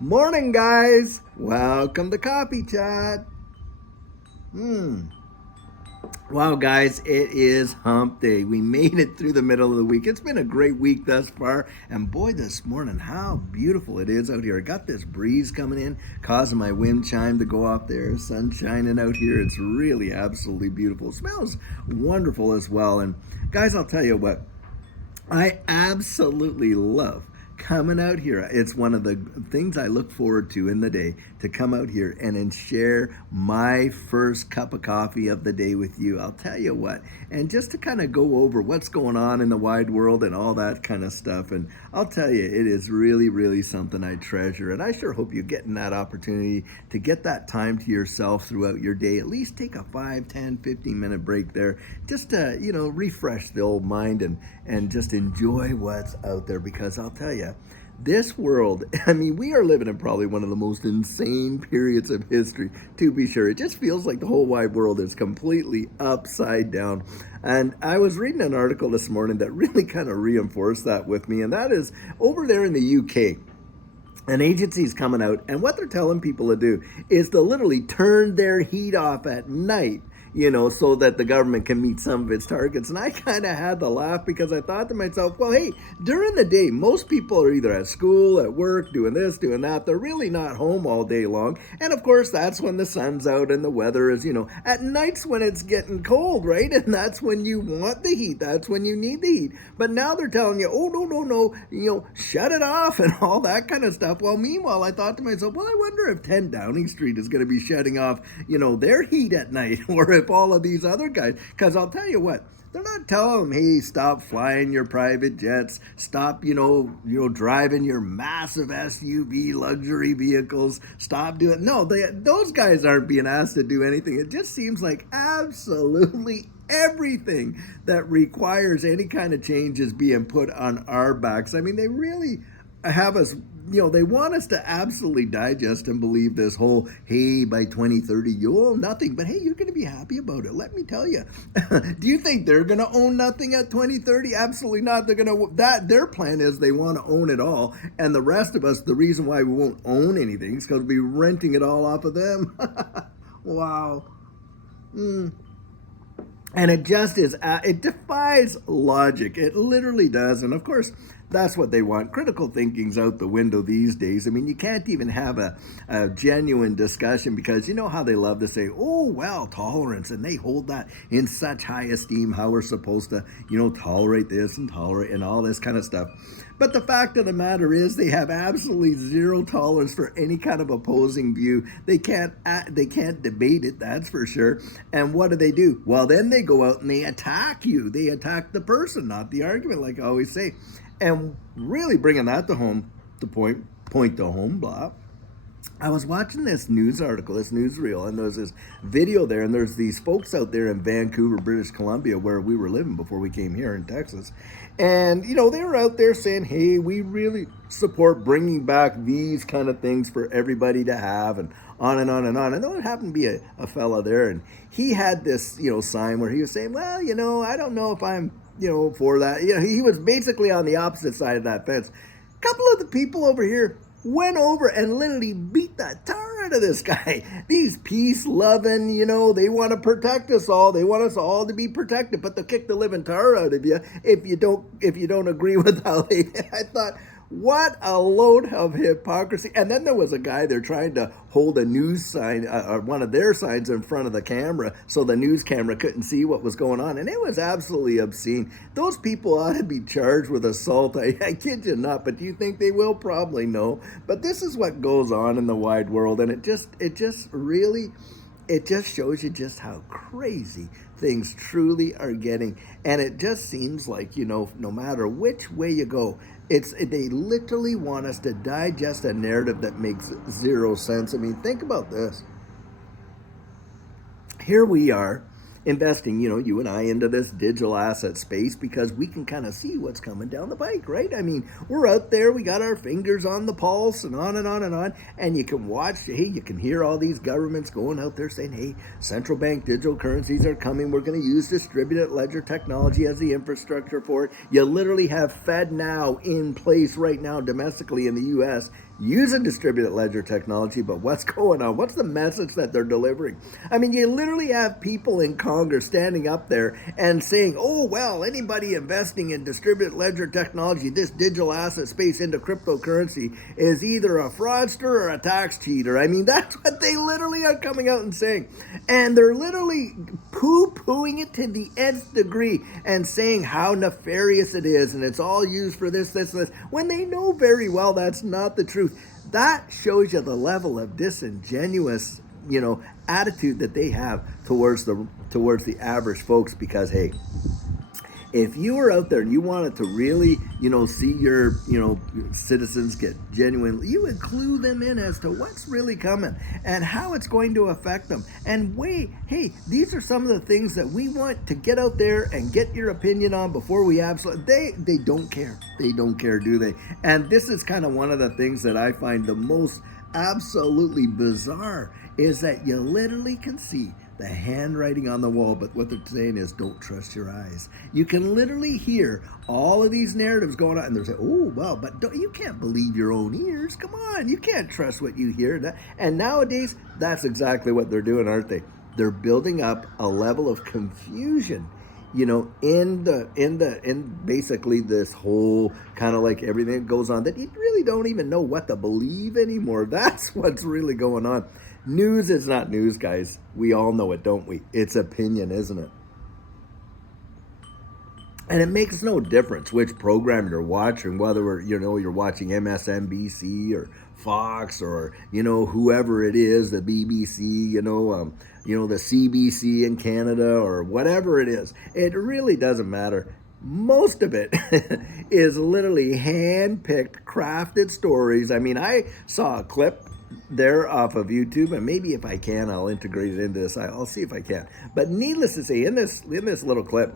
Morning, guys. Welcome to Coffee Chat. Wow, guys, it is hump day. We made it through the middle of the week. It's been a great week thus far. And boy, this morning, how beautiful it is out here. I got this breeze coming in, causing my wind chime to go off there. Sun shining out here. It's really absolutely beautiful. It smells wonderful as well. And guys, I'll tell you what, I absolutely love coming out here. It's one of the things I look forward to in the day, to come out here and share my first cup of coffee of the day with you. I'll tell you what, and just to kind of go over what's going on in the wide world and all that kind of stuff. And I'll tell you, it is really, really something I treasure. And I sure hope you're getting that opportunity to get that time to yourself throughout your day. At least take a 5, 10, 15-minute break there, just to, refresh the old mind and just enjoy what's out there. Because I'll tell you, this world, I mean, we are living in probably one of the most insane periods of history, to be sure. It just feels like the whole wide world is completely upside down. And I was reading an article this morning that really kind of reinforced that with me, and that is over there in the UK. An agency's coming out, and what they're telling people to do is to literally turn their heat off at night, so that the government can meet some of its targets. And I kind of had to laugh because I thought to myself, well, hey, during the day, most people are either at school, at work, doing this, doing that. They're really not home all day long. And of course, that's when the sun's out and the weather is, at nights when it's getting cold, right? And that's when you want the heat. That's when you need the heat. But now they're telling you, oh, no, shut it off and all that kind of stuff. Well, meanwhile, I thought to myself, well, I wonder if 10 Downing Street is going to be shutting off, their heat at night, or if all of these other guys, because I'll tell you what, they're not telling them, hey, stop flying your private jets, stop, driving your massive SUV luxury vehicles, stop doing, no, those guys aren't being asked to do anything. It just seems like absolutely everything that requires any kind of change is being put on our backs. I mean, they really have us, they want us to absolutely digest and believe this whole, hey, by 2030, you'll own nothing, but hey, you're going to be happy about it. Let me tell you. Do you think they're going to own nothing at 2030? Absolutely not. They're going to, their plan is they want to own it all. And the rest of us, the reason why we won't own anything is because we'll be renting it all off of them. Wow. And it just is, it defies logic. It literally does. And of course, that's what they want. Critical thinking's out the window these days. I mean, you can't even have a genuine discussion because you know how they love to say, oh, well, tolerance. And they hold that in such high esteem, how we're supposed to, tolerate this and tolerate and all this kind of stuff. But the fact of the matter is they have absolutely zero tolerance for any kind of opposing view. They can't debate it, that's for sure. And what do? Well, then they go out and they attack you. They attack the person, not the argument, like I always say. And really bringing that to home, point to home, blah. I was watching this news article, this newsreel, and there's this video there, and there's these folks out there in Vancouver, British Columbia, where we were living before we came here in Texas. And, they were out there saying, hey, we really support bringing back these kind of things for everybody to have, and on and on and on. And there happened to be a fella there, and he had this, sign where he was saying, well, I don't know if I'm, for that. He was basically on the opposite side of that fence. A couple of the people over here went over and literally beat the tar out of this guy. These peace-loving, they want to protect us all. They want us all to be protected, but they'll kick the living tar out of you if you don't agree with how they. I thought, what a load of hypocrisy. And then there was a guy there trying to hold a news sign, one of their signs in front of the camera so the news camera couldn't see what was going on. And it was absolutely obscene. Those people ought to be charged with assault. I kid you not, but do you think they will? Probably no. But this is what goes on in the wide world. And it just shows you just how crazy things truly are getting. And it just seems like, no matter which way you go, they literally want us to digest a narrative that makes zero sense. I mean, think about this. Here we are investing, you and I into this digital asset space because we can kind of see what's coming down the pike, right? I mean, we're out there, we got our fingers on the pulse and on and on and on, and you can watch, hey, you can hear all these governments going out there saying, hey, central bank digital currencies are coming. We're going to use distributed ledger technology as the infrastructure for it. You literally have FedNow in place right now domestically in the U.S., using distributed ledger technology, but what's going on? What's the message that they're delivering? I mean, you literally have people in Congress standing up there and saying, oh, well, anybody investing in distributed ledger technology, this digital asset space into cryptocurrency is either a fraudster or a tax cheater. I mean, that's what they literally are coming out and saying. And they're literally poo-pooing it to the nth degree and saying how nefarious it is and it's all used for this, when they know very well that's not the truth. That shows you the level of disingenuous, attitude that they have towards the average folks. Because hey, if you were out there and you wanted to really, see your, citizens get genuine, you would clue them in as to what's really coming and how it's going to affect them. And hey, these are some of the things that we want to get out there and get your opinion on before we they don't care. They don't care, do they? And this is kind of one of the things that I find the most absolutely bizarre, is that you literally can see the handwriting on the wall, but what they're saying is don't trust your eyes. You can literally hear all of these narratives going on, and they're saying, oh, well, but you can't believe your own ears. Come on, you can't trust what you hear. And nowadays, that's exactly what they're doing, aren't they? They're building up a level of confusion, in basically this whole kind of like everything that goes on, that you really don't even know what to believe anymore. That's what's really going on. News is not news, guys. We all know it, don't we? It's opinion, isn't it? And it makes no difference which program you're watching, whether you're watching MSNBC or Fox or whoever it is, the BBC, the CBC in Canada or whatever it is. It really doesn't matter. Most of it is literally hand-picked, crafted stories. I mean, I saw a clip there off of YouTube, and maybe if I can, I'll integrate it into this. I'll see if I can. But needless to say, in this little clip,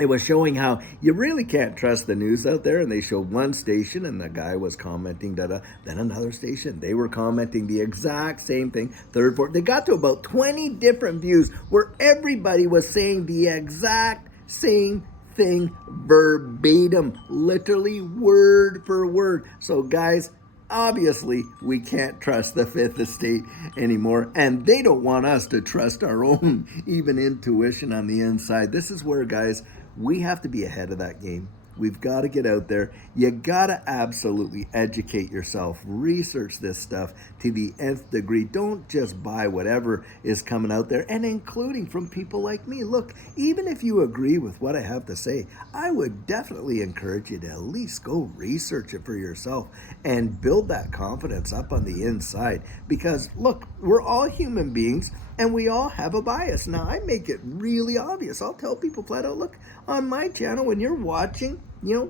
it was showing how you really can't trust the news out there. And they showed one station, and the guy was commenting then another station, they were commenting the exact same thing, third, fourth. They got to about 20 different views where everybody was saying the exact same thing verbatim, literally word for word. So guys, obviously we can't trust the Fifth Estate anymore, and they don't want us to trust our own even intuition on the inside. This is where, guys, we have to be ahead of that game. We've got to get out there. You got to absolutely educate yourself. Research this stuff to the nth degree. Don't just buy whatever is coming out there, and including from people like me. Look, even if you agree with what I have to say, I would definitely encourage you to at least go research it for yourself and build that confidence up on the inside. Because look, we're all human beings, and we all have a bias. Now, I make it really obvious. I'll tell people flat out, look, on my channel, when you're watching,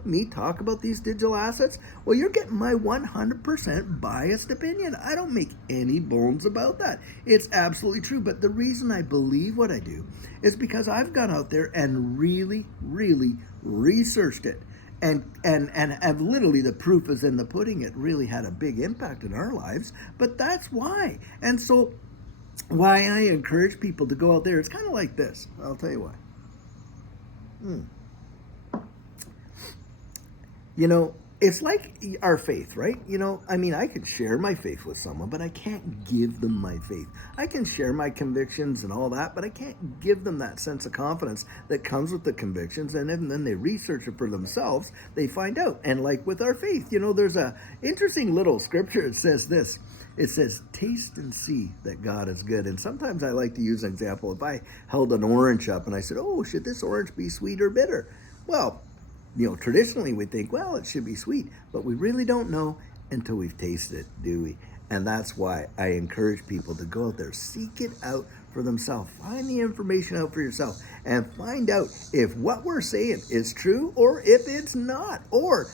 me talk about these digital assets, well, you're getting my 100% biased opinion. I don't make any bones about that. It's absolutely true. But the reason I believe what I do is because I've gone out there and really, really researched it. And literally the proof is in the pudding. It really had a big impact in our lives. But that's why. And so why I encourage people to go out there, it's kind of like this. I'll tell you why. It's like our faith, right? I can share my faith with someone, but I can't give them my faith. I can share my convictions and all that, but I can't give them that sense of confidence that comes with the convictions. And then they research it for themselves, they find out. And like with our faith, there's a interesting little scripture. It says this. It says, taste and see that God is good. And sometimes I like to use an example. If I held an orange up and I said, oh, should this orange be sweet or bitter? Well, traditionally we think, well, it should be sweet, but we really don't know until we've tasted it, do we? And that's why I encourage people to go out there, seek it out for themselves, find the information out for yourself, and find out if what we're saying is true or if it's not, or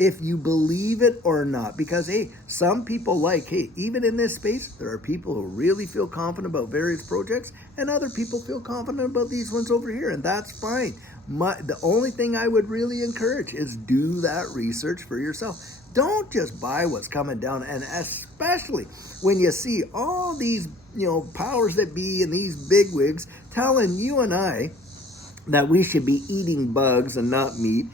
if you believe it or not. Because hey, some people even in this space, there are people who really feel confident about various projects, and other people feel confident about these ones over here, and that's fine. The only thing I would really encourage is do that research for yourself. Don't just buy what's coming down, and especially when you see all these, powers that be and these bigwigs telling you and I that we should be eating bugs and not meat,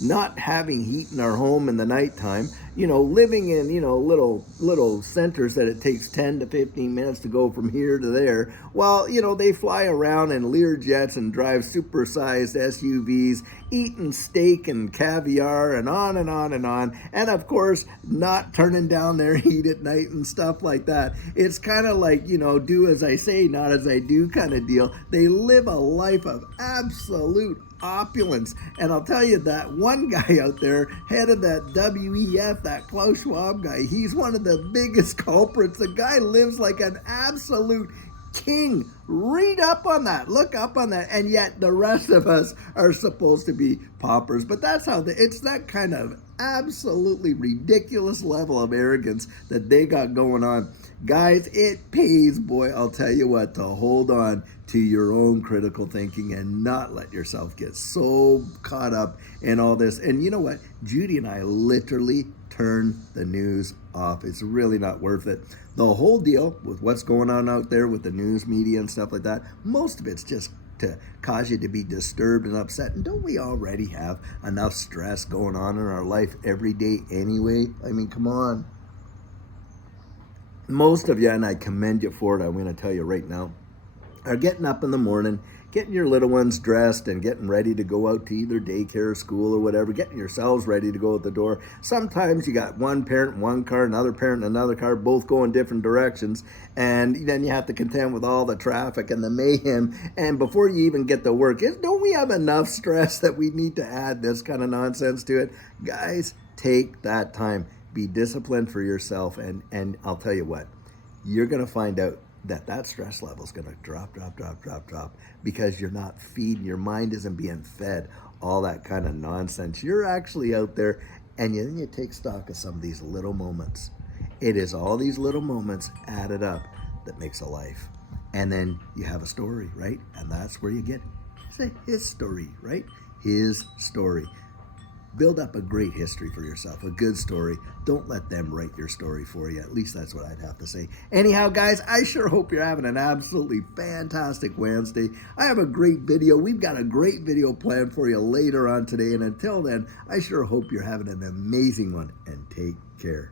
not having heat in our home in the nighttime, living in, little centers that it takes 10 to 15 minutes to go from here to there. Well, they fly around in Lear jets and drive supersized SUVs, eating steak and caviar and on and on and on. And of course, not turning down their heat at night and stuff like that. It's kind of like, do as I say, not as I do kind of deal. They live a life of absolute opulence. And I'll tell you, that one guy out there, head of that WEF, that Klaus Schwab guy, he's one of the biggest culprits. The guy lives like an absolute king. Read up on that, look up on that, and yet the rest of us are supposed to be paupers. But that's how it's that kind of absolutely ridiculous level of arrogance that they got going on. Guys, it pays, boy, I'll tell you what, to hold on to your own critical thinking and not let yourself get so caught up in all this. And you know what? Judy and I literally turn the news off. It's really not worth it. The whole deal with what's going on out there with the news media and stuff like that, most of it's just to cause you to be disturbed and upset. And don't we already have enough stress going on in our life every day anyway? I mean, come on. Most of you, and I commend you for it, I'm going to tell you right now, are getting up in the morning, getting your little ones dressed and getting ready to go out to either daycare or school or whatever, getting yourselves ready to go out the door. Sometimes you got one parent in one car, another parent in another car, both going different directions, and then you have to contend with all the traffic and the mayhem. And before you even get to work, don't we have enough stress that we need to add this kind of nonsense to it? Guys, take that time. Be disciplined for yourself, and I'll tell you what, you're going to find out that stress level is going to drop, because you're not feeding, your mind isn't being fed all that kind of nonsense. You're actually out there, and then you take stock of some of these little moments. It is all these little moments added up that makes a life. And then you have a story, right? And that's where you get his story, right? His story. Build up a great history for yourself, a good story. Don't let them write your story for you. At least that's what I'd have to say. Anyhow, guys, I sure hope you're having an absolutely fantastic Wednesday. I have a great video. We've got a great video planned for you later on today. And until then, I sure hope you're having an amazing one, and take care.